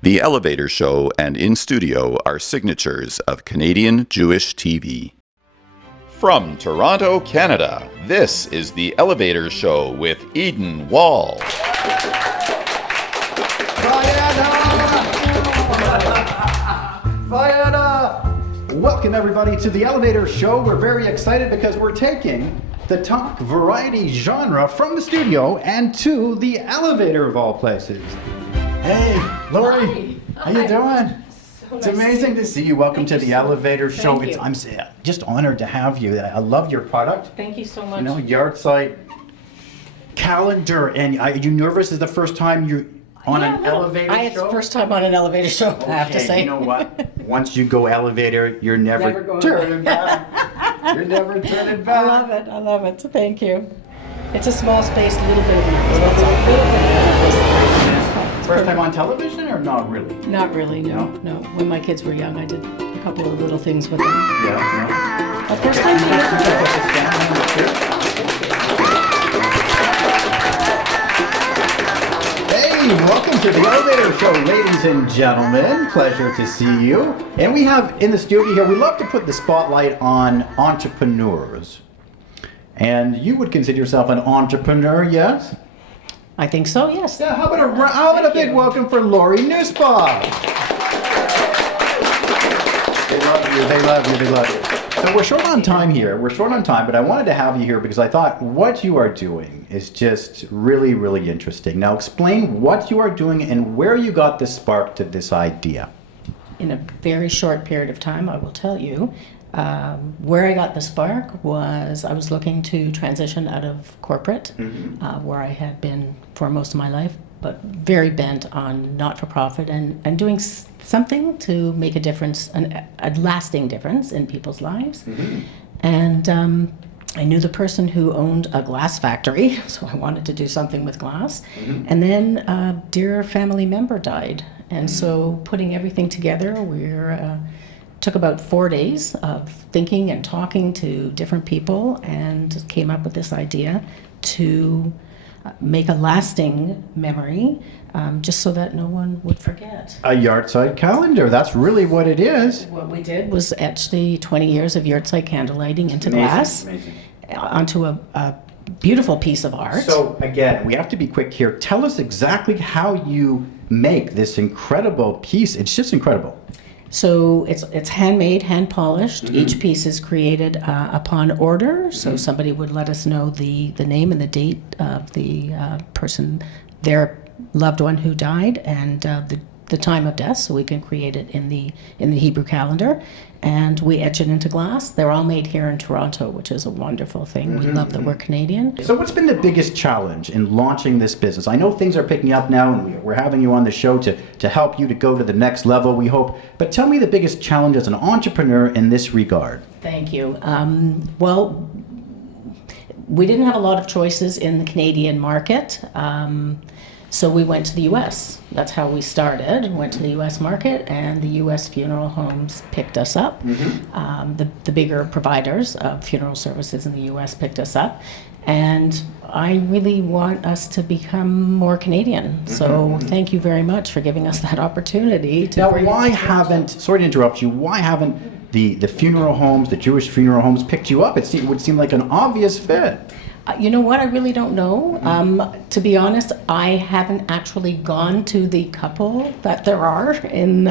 The Elevator Show and In Studio are signatures of Canadian Jewish TV. From Toronto, Canada, this is The Elevator Show with Eden Wall. Welcome everybody to The Elevator Show. We're very excited because we're taking the talk variety genre from the studio and to the elevator of all places. Hey, Lori, how you doing? It's amazing to see you. Welcome to the Elevator Show. I'm just honored to have you. I love your product. Thank you so much. You know, yard site calendar. And are you nervous? Is the first time you're on an elevator show? It's the first time on an elevator show, I have to say. You know what? Once you go elevator, you're never turning back. You're never turning back. I love it. Thank you. It's a small space, a little bit of noise. That's all. A little bit of noise. First time on television or not really? Not really, no. When my kids were young, I did a couple of little things with them. Yeah. The first time Hey, welcome to the Elevator Show, ladies and gentlemen. Pleasure to see you. And we have in the studio here, we love to put the spotlight on entrepreneurs. And you would consider yourself an entrepreneur, yes? I think so, yes. Yeah, how about a big welcome for Lori Nussbaum? They love you. So we're short on time here. But I wanted to have you here because I thought what you are doing is just really, really interesting. Now explain what you are doing and where you got the spark to this idea. In a very short period of time, I will tell you. Where I got the spark was I was looking to transition out of corporate, where I had been for most of my life, but very bent on not-for-profit and doing something to make a difference, a lasting difference in people's lives. And I knew the person who owned a glass factory, so I wanted to do something with glass. And then a dear family member died. And so putting everything together, took about 4 days of thinking and talking to different people and came up with this idea to make a lasting memory, just so that no one would forget. A yard-side calendar, that's really what it is. What we did was etch the 20 years of yard-side candlelighting into glass, onto a beautiful piece of art. So again, we have to be quick here. Tell us exactly how you make this incredible piece. It's just incredible. So it's handmade, hand polished. Each piece is created upon order. So somebody would let us know the name and the date of the person, their loved one who died, and the time of death. So we can create it in the Hebrew calendar, and we etch it into glass. They're all made here in Toronto, which is a wonderful thing. We love that we're Canadian. So what's been the biggest challenge in launching this business? I know things are picking up now, and we're having you on the show to help you to go to the next level, we hope. But tell me the biggest challenge as an entrepreneur in this regard. Thank you. Well, we didn't have a lot of choices in the Canadian market. So we went to the U.S. That's how we started. Went to the U.S. market, and the U.S. funeral homes picked us up. The bigger providers of funeral services in the U.S. picked us up. And I really want us to become more Canadian. So thank you very much for giving us that opportunity. Now, why haven't, sorry to interrupt you, why haven't the funeral homes, the Jewish funeral homes picked you up? It would seem like an obvious fit. You know what? I really don't know. To be honest, I haven't actually gone to the couple that there are in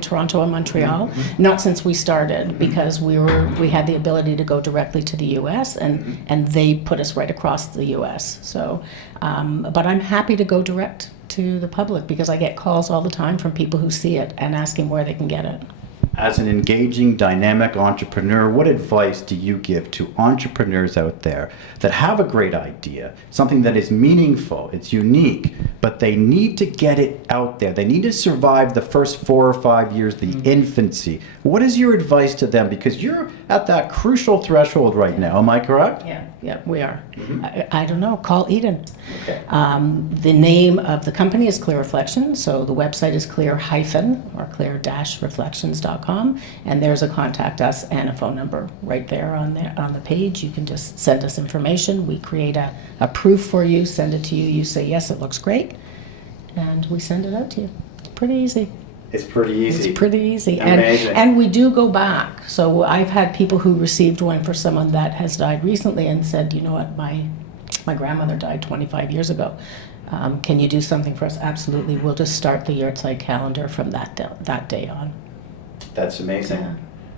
Toronto and Montreal. Not since we started, because we had the ability to go directly to the U.S. and they put us right across the U.S. So, but I'm happy to go direct to the public because I get calls all the time from people who see it and asking where they can get it. As an engaging, dynamic entrepreneur, what advice do you give to entrepreneurs out there that have a great idea, something that is meaningful, it's unique, but they need to get it out there? They need to survive the first 4 or 5 years, the infancy. What is your advice to them? Because you're at that crucial threshold right now, am I correct? Yeah, we are. I don't know, call Eden. Okay. The name of the company is Clear Reflections, so the website is clear-reflections.com, and there's a contact us and a phone number right there on the page. You can just send us information. We create a proof for you, send it to you. You say, yes, it looks great, and we send it out to you. pretty easy. It's pretty easy. It's pretty easy. Amazing. And we do go back. So I've had people who received one for someone that has died recently and said, you know what, my grandmother died 25 years ago. Can you do something for us? Absolutely. We'll just start the yahrzeit calendar from that day on. That's amazing. Yeah.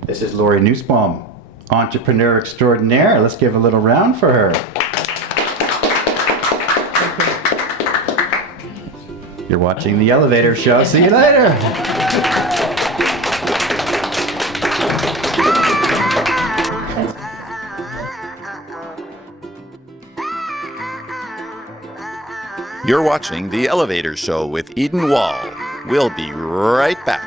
This is Lori Nussbaum, entrepreneur extraordinaire. Let's give a little round for her. You're watching The Elevator Show. See you later. You're watching The Elevator Show with Eden Wall. We'll be right back.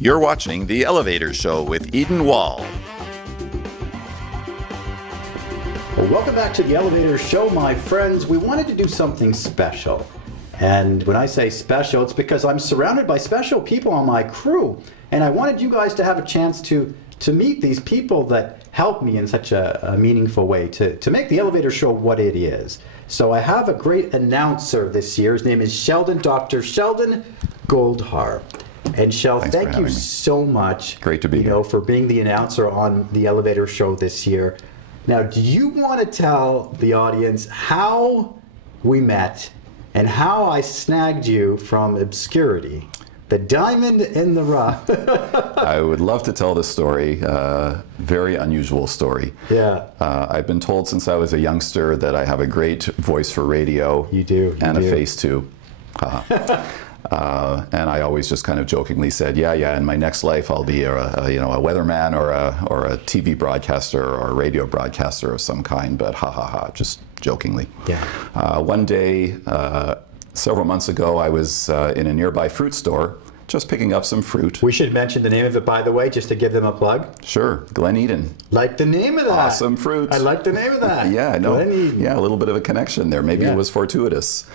You're watching The Elevator Show with Eden Wall. Well, welcome back to The Elevator Show, my friends. We wanted to do something special. And when I say special, it's because I'm surrounded by special people on my crew. And I wanted you guys to have a chance to meet these people that help me in such a meaningful way to make The Elevator Show what it is. So I have a great announcer this year. His name is Sheldon, Dr. Sheldon Goldhar. And Shel, thank you so much. Great to be here. For being the announcer on The Elevator Show this year. Now, do you want to tell the audience how we met and how I snagged you from obscurity? The diamond in the rough. I would love to tell this story. Very unusual story. Yeah. I've been told since I was a youngster that I have a great voice for radio. You do. And a face too. And I always just kind of jokingly said, yeah, in my next life I'll be a weatherman or a TV broadcaster or a radio broadcaster of some kind, but just jokingly. Yeah. One day, several months ago, I was in a nearby fruit store just picking up some fruit. We should mention the name of it, by the way, just to give them a plug. Sure, Glen Eden. Like the name of that. Awesome fruit. I like the name of that. Yeah, I know. Glen Eden. Yeah, a little bit of a connection there. Maybe it was fortuitous.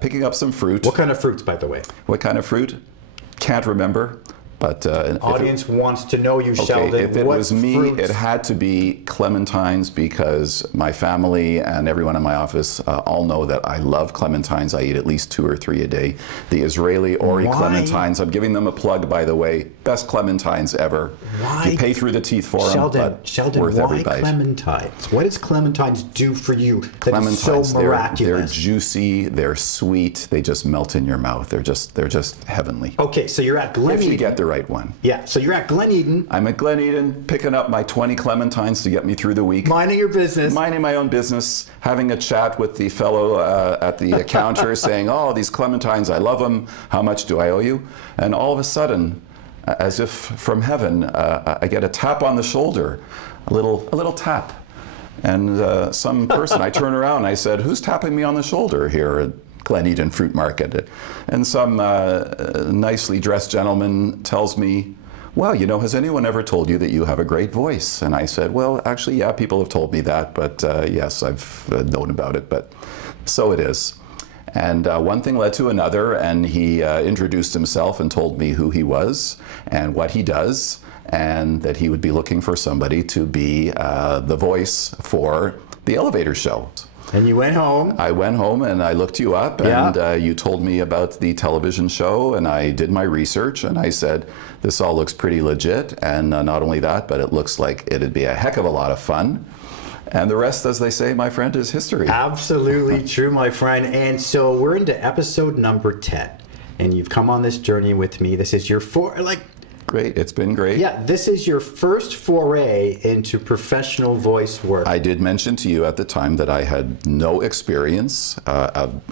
Picking up some fruit. What kind of fruits, by the way? What kind of fruit? Can't remember. But audience wants to know you, Sheldon. If it was me, fruits? It had to be clementines because my family and everyone in my office all know that I love clementines. I eat at least 2 or 3 a day. The Israeli Ori clementines, I'm giving them a plug, by the way. Best clementines ever. Why? You pay through the teeth for Sheldon, them, but Sheldon, worth why every bite. Clementines? What does clementines do for you that is Clementines, so miraculous? they're juicy, they're sweet, they just melt in your mouth. They're just heavenly. Okay, so you're at Glen If Eden. you get the right one. Yeah, so you're at Glen Eden. I'm at Glen Eden, picking up my 20 clementines to get me through the week. Minding your business. Minding my own business, having a chat with the fellow at the counter saying, oh, these clementines, I love them. How much do I owe you? And all of a sudden, as if from heaven, I get a tap on the shoulder, a little tap. And some person, I turn around and I said, who's tapping me on the shoulder here at Glen Eden Fruit Market? And some nicely dressed gentleman tells me, well, has anyone ever told you that you have a great voice? And I said, well, actually, yeah, people have told me that, but yes, I've known about it, but so it is. And one thing led to another, and he introduced himself and told me who he was and what he does, and that he would be looking for somebody to be the voice for the Elevator Show. And you went home. I went home and I looked you up, and you told me about the television show, and I did my research, and I said, this all looks pretty legit, and not only that, but it looks like it'd be a heck of a lot of fun. And the rest, as they say, my friend, is history. Absolutely true, my friend. And so we're into episode number 10, and you've come on this journey with me. This is your Great, it's been great. Yeah, this is your first foray into professional voice work. I did mention to you at the time that I had no experience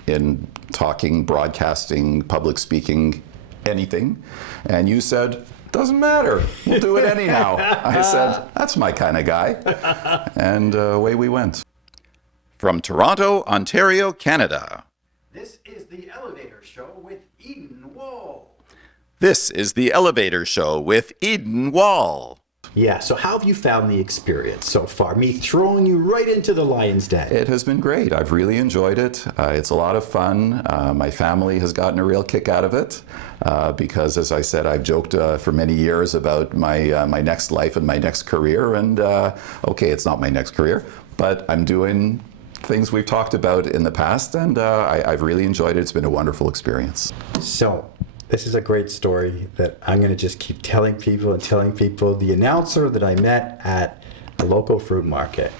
in talking, broadcasting, public speaking, anything. And you said, doesn't matter, we'll do it anyhow. I said, that's my kind of guy. And away we went. From Toronto, Ontario, Canada. This is The Elevator Show with Eden Wall. This is The Elevator Show with Eden Wall. Yeah, so how have you found the experience so far? Me throwing you right into the lion's den. It has been great. I've really enjoyed it. It's a lot of fun. My family has gotten a real kick out of it because, as I said, I've joked for many years about my next life and my next career. And okay, it's not my next career, but I'm doing things we've talked about in the past, and I've really enjoyed it. It's been a wonderful experience. So, this is a great story that I'm going to just keep telling people and telling people. The announcer that I met at a local fruit market.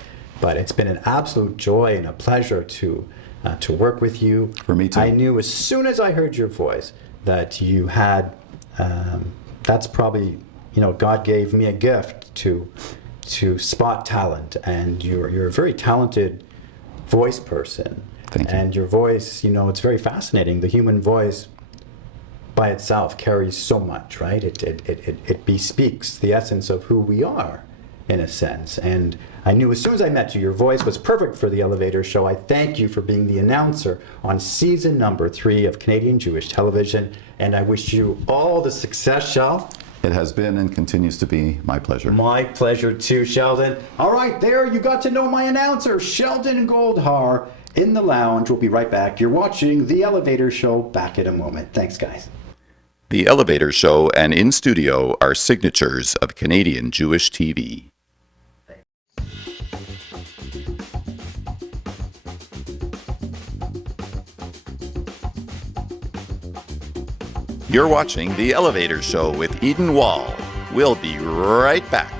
But it's been an absolute joy and a pleasure to work with you. For me too. I knew as soon as I heard your voice that you had, that's probably, God gave me a gift to spot talent. And you're a very talented voice person. Thank you. And your voice, it's very fascinating. The human voice by itself carries so much, right? It bespeaks the essence of who we are, in a sense. And I knew as soon as I met you, your voice was perfect for the Elevator Show. I thank you for being the announcer on season number 3 of Canadian Jewish Television, and I wish you all the success, Shel. It has been and continues to be my pleasure. My pleasure too, Sheldon. All right, there you got to know my announcer, Sheldon Goldhar, in the lounge. We'll be right back. You're watching The Elevator Show. Back in a moment. Thanks, guys. The Elevator Show and In Studio are signatures of Canadian Jewish TV. You're watching The Elevator Show with Eden Wall. We'll be right back.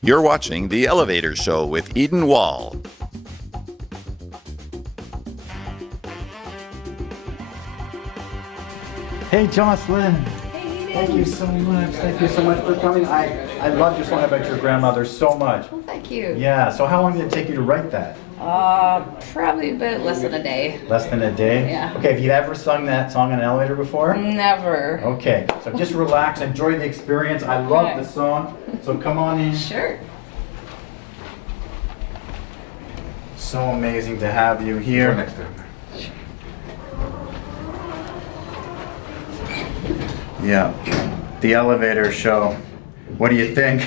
You're watching The Elevator Show with Eden Wall. Hey, Jocelyn. Thank you so much. Thank you so much for coming. I love your song about your grandmother so much. Well, thank you. Yeah, so how long did it take you to write that? Probably a bit less than a day. Less than a day? Yeah. Okay, have you ever sung that song in an elevator before? Never. Okay, so just relax, enjoy the experience. I love Okay. the song, so come on in. Sure. So amazing to have you here. Yeah, the Elevator Show. What do you think?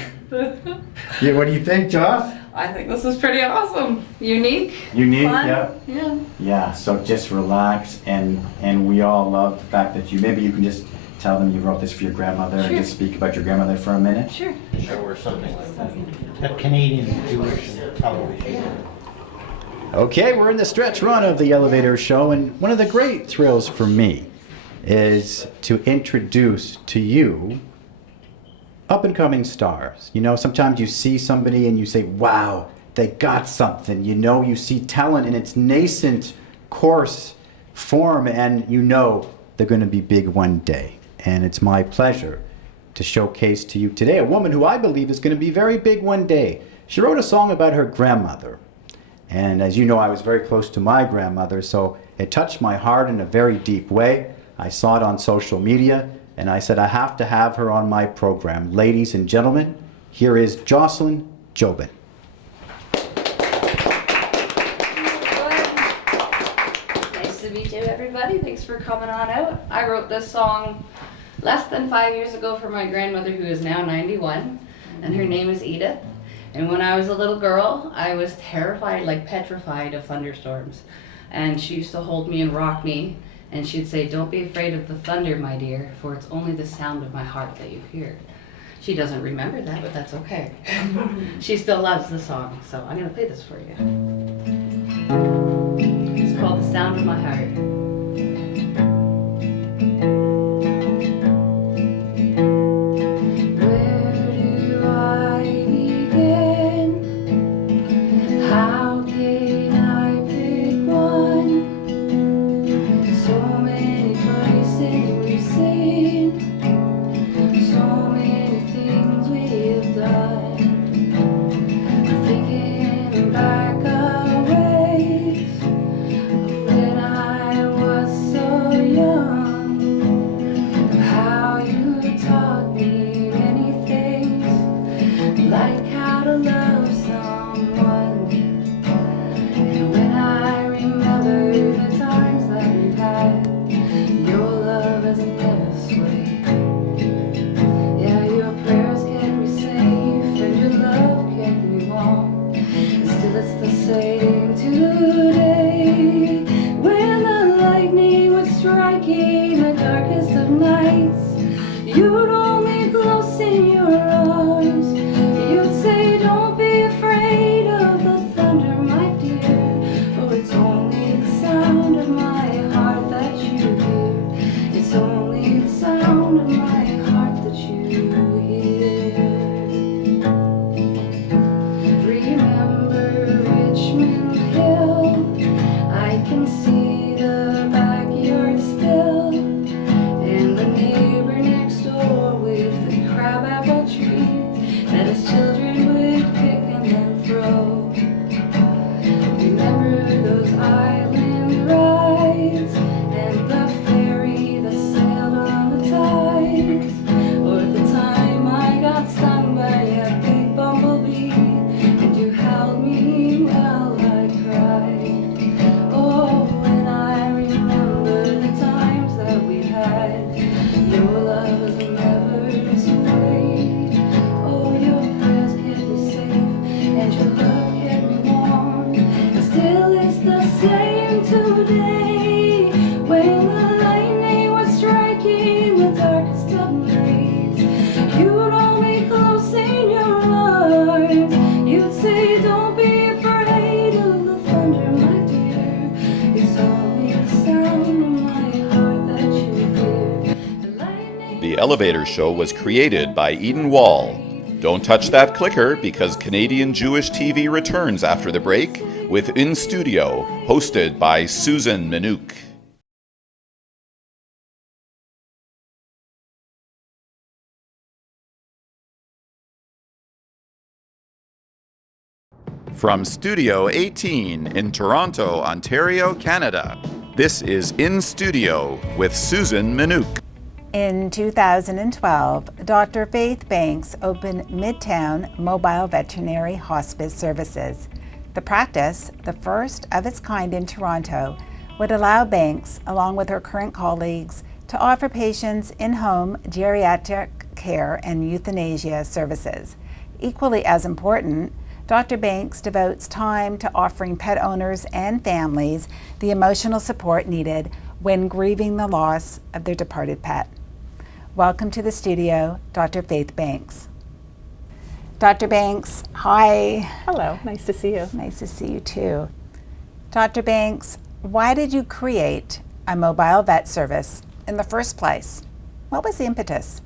Yeah, what do you think, Joss? I think this is pretty awesome. Unique. Unique, Fun. yeah. Yeah. Yeah, so just relax, and we all love the fact that maybe you can just tell them you wrote this for your grandmother and Sure. just speak about your grandmother for a minute. Sure. Or something like that. At Canadian Jewish Television. Okay, we're in the stretch run of the Elevator Show, and one of the great thrills for me is to introduce to you up-and-coming stars. Sometimes you see somebody and you say, wow, they got something. You see talent in its nascent, coarse form, and they're going to be big one day. And it's my pleasure to showcase to you today a woman who I believe is going to be very big one day. She wrote a song about her grandmother. And as you know, I was very close to my grandmother, so it touched my heart in a very deep way. I saw it on social media, and I said, I have to have her on my program. Ladies and gentlemen, here is Jocelyn Jobin. Nice to meet you, everybody. Thanks for coming on out. I wrote this song less than 5 years ago for my grandmother, who is now 91, and her name is Edith. And when I was a little girl, I was terrified, like petrified of thunderstorms. And she used to hold me and rock me, and she'd say, don't be afraid of the thunder, my dear, for it's only the sound of my heart that you hear. She doesn't remember that, but that's okay. She still loves the song, so I'm gonna play this for you. It's called The Sound of My Heart. Back a ways when I Elevator Show was created by Eden Wall. Don't touch that clicker because Canadian Jewish TV returns after the break with In Studio, hosted by Susan Minouk. From Studio 18 in Toronto, Ontario, Canada, this is In Studio with Susan Minouk. In 2012, Dr. Faith Banks opened Midtown Mobile Veterinary Hospice Services. The practice, the first of its kind in Toronto, would allow Banks, along with her current colleagues, to offer patients in-home geriatric care and euthanasia services. Equally as important, Dr. Banks devotes time to offering pet owners and families the emotional support needed when grieving the loss of their departed pet. Welcome to the studio, Dr. Faith Banks. Dr. Banks, hi. Hello, nice to see you. Nice to see you too. Dr. Banks, why did you create a mobile vet service in the first place? What was the impetus?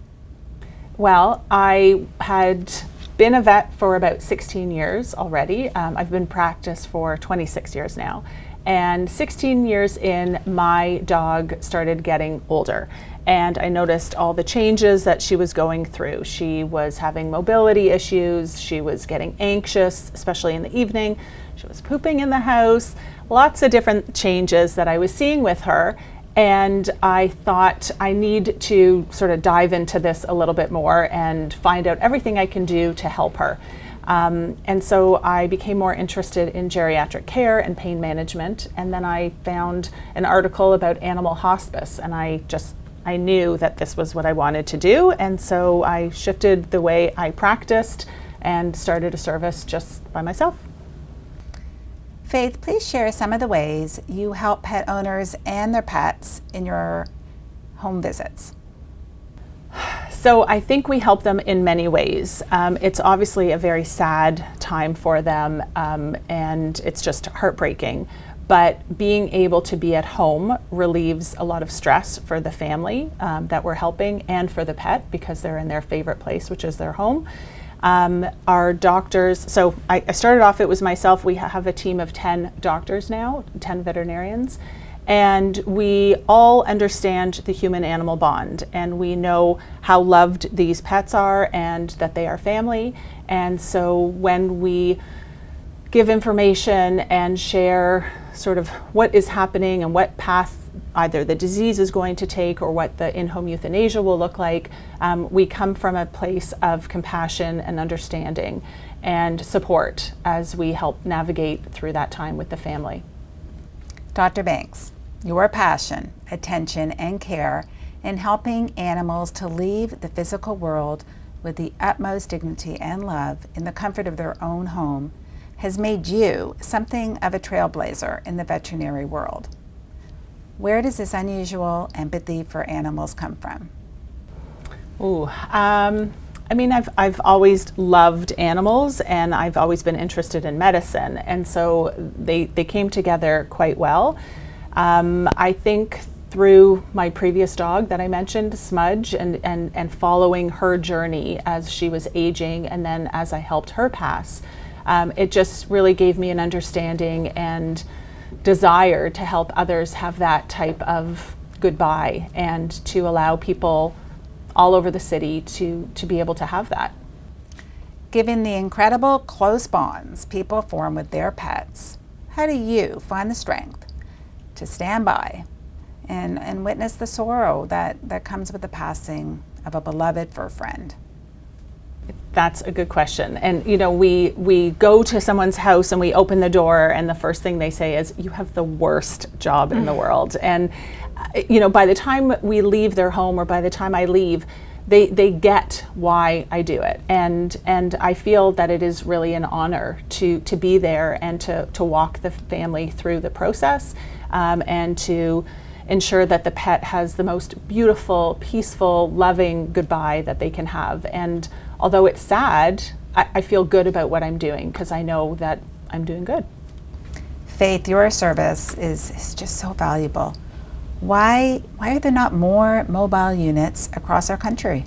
Well, I had been a vet for about 16 years already. I've been practiced for 26 years now. And 16 years in, my dog started getting older. And I noticed all the changes that she was going through. She was having mobility issues. She was getting anxious, especially in the evening. She was pooping in the house. Lots of different changes that I was seeing with her. And I thought I need to sort of dive into this a little bit more and find out everything I can do to help her. And so I became more interested in geriatric care and pain management. And then I found an article about animal hospice, and I knew that this was what I wanted to do. And so I shifted the way I practiced and started a service just by myself. Faith, please share some of the ways you help pet owners and their pets in your home visits. So I think we help them in many ways. It's obviously a very sad time for them, and it's just heartbreaking. But being able to be at home relieves a lot of stress for the family that we're helping and for the pet because they're in their favorite place, which is their home. Our doctors, so I started off, it was myself. We have a team of 10 doctors now, 10 veterinarians, and we all understand the human-animal bond, and we know how loved these pets are and that they are family. And so when we give information and share sort of what is happening and what path either the disease is going to take or what the in-home euthanasia will look like, we come from a place of compassion and understanding and support as we help navigate through that time with the family. Dr. Banks, your passion, attention, and care in helping animals to leave the physical world with the utmost dignity and love in the comfort of their own home has made you something of a trailblazer in the veterinary world. Where does this unusual empathy for animals come from? I mean, I've always loved animals, and I've always been interested in medicine, and so they came together quite well. I think through my previous dog that I mentioned, Smudge, and following her journey as she was aging, and then as I helped her pass, it just really gave me an understanding and desire to help others have that type of goodbye and to allow people all over the city to be able to have that. Given the incredible close bonds people form with their pets, how do you find the strength to stand by and witness the sorrow that comes with the passing of a beloved fur friend? That's a good question. And you know, we go to someone's house and we open the door and the first thing they say is, "You have the worst job in the world." And you know, by the time we leave their home or by the time I leave, they get why I do it. And I feel that it is really an honor to be there and to walk the family through the process and to ensure that the pet has the most beautiful, peaceful, loving goodbye that they can have. And although it's sad, I feel good about what I'm doing because I know that I'm doing good. Faith, your service is just so valuable. Why are there not more mobile units across our country?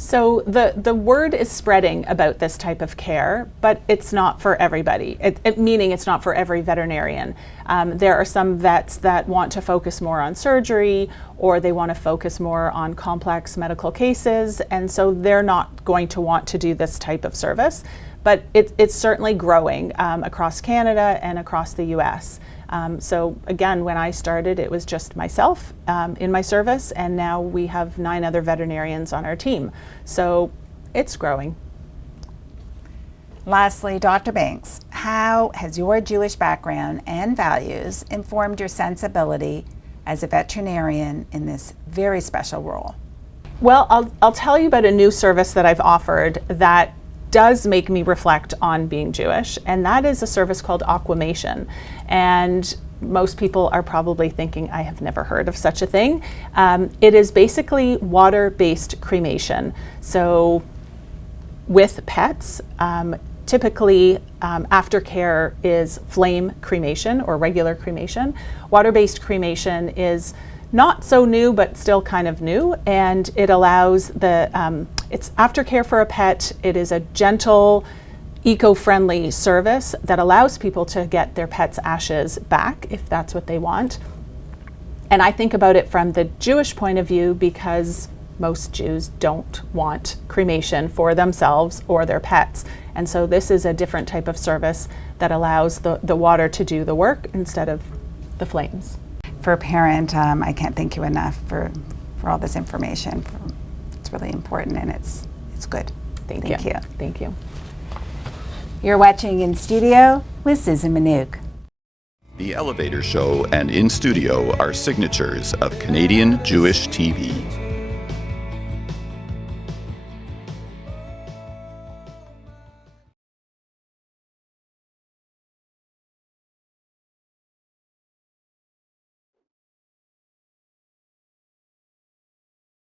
So the word is spreading about this type of care, but it's not for everybody, meaning it's not for every veterinarian. There are some vets that want to focus more on surgery, or they want to focus more on complex medical cases, and so they're not going to want to do this type of service. But it's certainly growing across Canada and across the US. So again, when I started, it was just myself in my service, and now we have 9 other veterinarians on our team. So it's growing. Lastly, Dr. Banks, how has your Jewish background and values informed your sensibility as a veterinarian in this very special role? Well, I'll tell you about a new service that I've offered that does make me reflect on being Jewish, and that is a service called aquamation. And most people are probably thinking, I have never heard of such a thing. It is basically water-based cremation. So with pets, typically aftercare is flame cremation or regular cremation. Water-based cremation is not so new, but still kind of new, and it allows it's aftercare for a pet. It is a gentle, eco-friendly service that allows people to get their pet's ashes back if that's what they want. And I think about it from the Jewish point of view because most Jews don't want cremation for themselves or their pets. And so this is a different type of service that allows the water to do the work instead of the flames. For a parent, I can't thank you enough for all this information. It's really important, and it's good. Thank you. Thank you. You're watching In Studio with Susan Manouk. The Elevator Show and In Studio are signatures of Canadian Jewish TV.